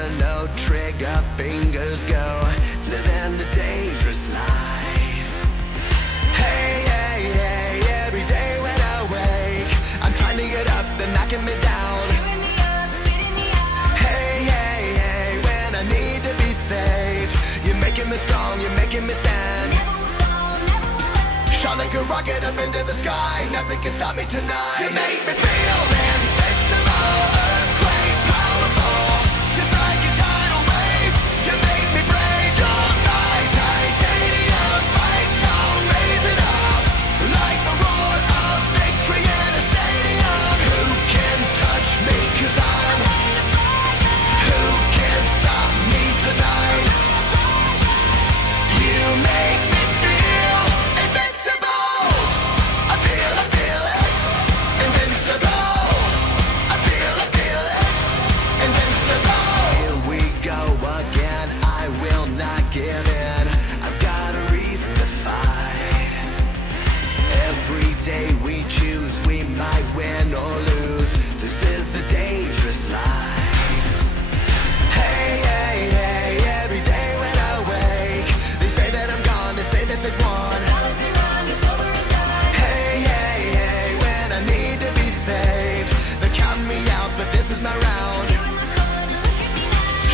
where no trigger fingers go, living the dangerous life. Hey, hey, hey, every day when I wake, I'm trying to get up, they're knocking me down. Hey, hey, hey, when I need to be saved, you're making me strong, you're making me stand. Shot like a rocket up into the sky, nothing can stop me tonight. You make me feel invincible, earthquake powerful, just like a tidal wave. You make me brave, you're my titanium fight song, raise it up like the roar of victory in a stadium. Who can touch me, 'cause I'm who can stop me tonight? You make me feel invincible. I feel it, invincible. I feel it, invincible. Here we go again, I will not give in. I've got a reason to fight. Every day we choose, we might win or lose. This is the dangerous life. Hey, hey, hey, every day when I wake, they say that I'm gone, they say that they've won. Hey, hey, hey, when I need to be saved, they're counting me out, but this is my round.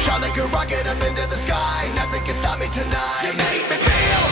Shot like a rocket up into the sky, nothing can stop me tonight. You make me feel